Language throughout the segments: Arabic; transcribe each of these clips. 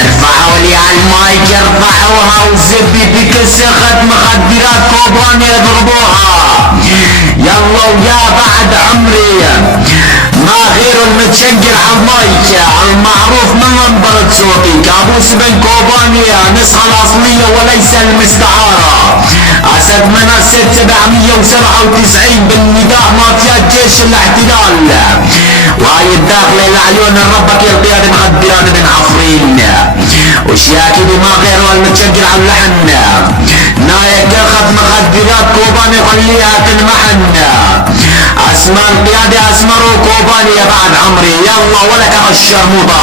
ارفعوا لي على المايك، ارفعوها وزبي بكسخة مخدرات كوباني اضربوها. يلا ويا بعد عمري ما غير المتشنجر على المايك، المعروف من منبرة صوتي كابوس بن كوباني، نسخة الأصلية وليس المستعارة. أسد منصة 797 بالنداء مافيا جيش الاحتلال، وهاي الداخلة لعيون ربك يا القيادة مخدرات بن عفرين، وشياكي ما غير المتشجر على اللحن. نايك اخذ مخدرات كوباني خليها تنمحن، اسماء القيادة اسمروا كوباني يا بعد عمري. يلا ولك الشرموطة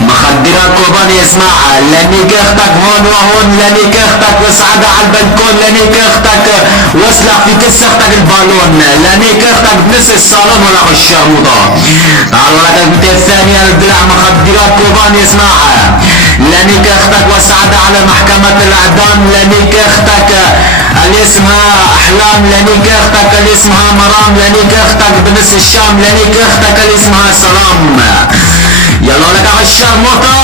مخدرات كوباني اسمعها، لانيك اختك هون وهون، لانيك اختك وصعدة على البلكون، لانيك اختك واسلح في كس اختك البالون، لانيك اختك بنص الصالون ولا الشرموطة. تعالوا لك البنت الثانية الدرع مخدرات كوباني اسمعها، لانيك اختك وصعدة على محكمة الاعدام، لانيك اختك اللي اسمها احلام، لانيك اختك اللي اسمها مرام، لانيك اختك بنص الشام، لانيك اختك اللي اسمها سلام. يلا لك على الشرموطة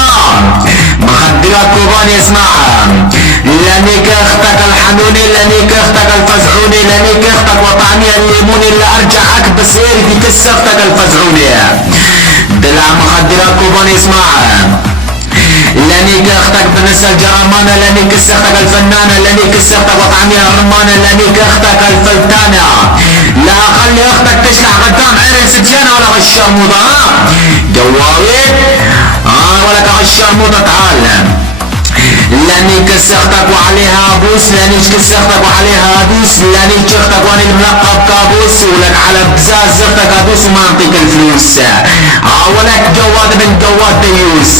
مخدرات كوباني اسمعها، لانيك اختك الحنوني، لانيك اختك الفزعوني، لانيك اختك وطعني الليموني اللي ارجعك بصير في كس اختك الفزعوني. دلع مخدرات كوباني اسمعها، لانيك اختك بنسى الجرمانة، لانيك اختك الفنانة، لانيك اختك وطعميها الرمانة، لانيك اختك الفلتانة. لا خلي اختك تشلح قدام عين سجانة ولا غشرموطة. جواوي ولك غشرموطة تعال، لانيك اختك وعليها ابوس، لانيك اختك وعليها ادوس، لانيك اختك وانا الملقب كابوس، ولك على بزاز اختك ادوس وما انطيك الفلوس. ولك جواد بن جواد ديوس،